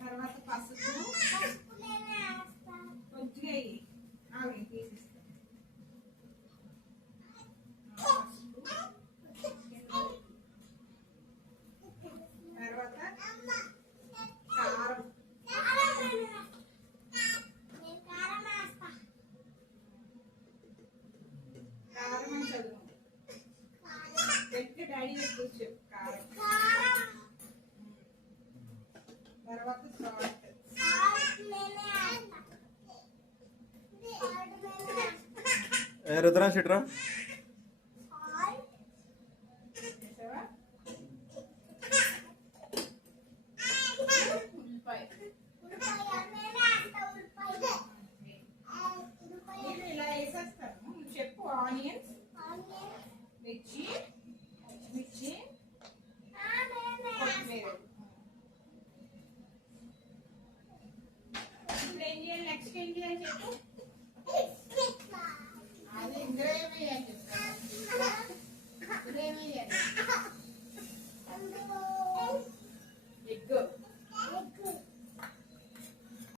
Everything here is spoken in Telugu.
తర్వాత పసుపు కొద్దిగా తర్వాత కారం కారం అని చదువు పెట్టి డాడీ కూర్చో కారం తర్వాత రుద్రా చిట్రా ఇలా వేసేస్తాను చెప్పు ఆనియన్స్ మిర్చి మిర్చి కొత్తిమీర ఇప్పుడు ఏం చేయాలి నెక్స్ట్ ఏం చేయాలి చెప్పు